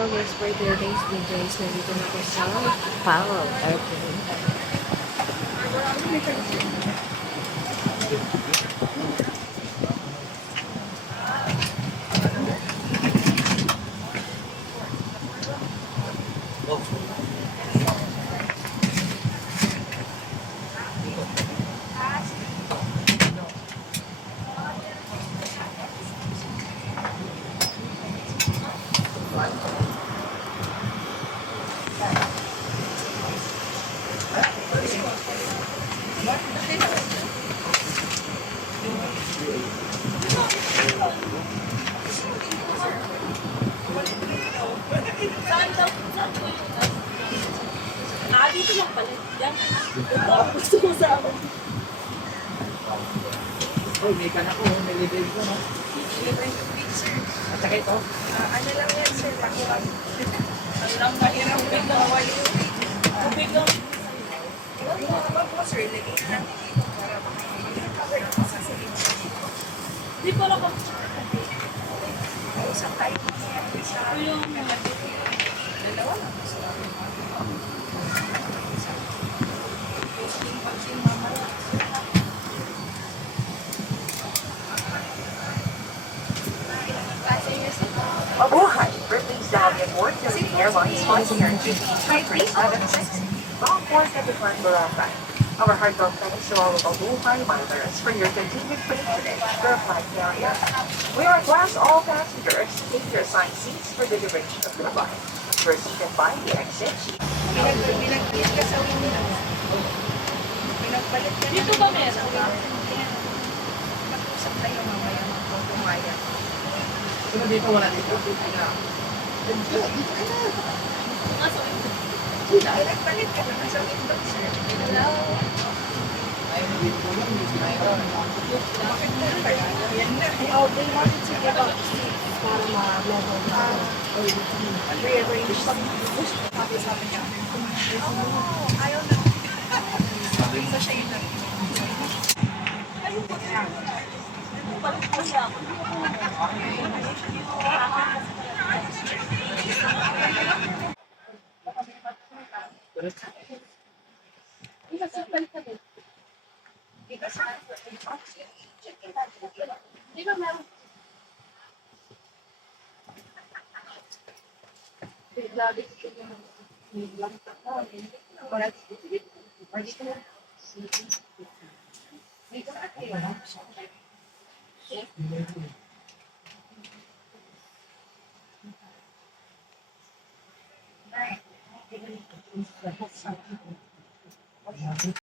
ito guys, for today's video is nandito na ako sa Powell Airport. Dito lang pala. Yan. Ito ang gusto ko sa akin. Oh, may ka na po. May libre ko, no? Libre yung big, sir. At saka ito? Ano lang yan, sir. Pakiwag. Ang lang mahirap. Tubig lang. Tubig lang. Ano naman po, sir? Lagay na natin dito para makikita ko sa silid. Di pala ka. Usap tayo. Yung mga dalawa lang. Mabuhay! We're pleased to have you aboard Philippine Airlines Frontier GT5376, bound for Cagayan, Boracay. Our heartfelt thanks to all of Mabuhay pilots for your continued patronage to our flight carrier. We are glad all passengers take your assigned seats for the duration of the flight. We're seated by the exit. Pinagpalit ka sa window. Pinagpalit ka dito ba meron ka? Mag-usap tayo mamaya kung pumayag. Pero dito wala dito. Pinagpalit ka naman sa window, sir. Hello? Ay, dito mo lang. Bakit mo pa yan? Yan na. Oh, they wanted to give up seats para ma-level na rearrange some Tapos sabi niya, ayaw na. Isa siya yun lang. Ayaw ko siya. Balik ko siya ako. Di ba meron?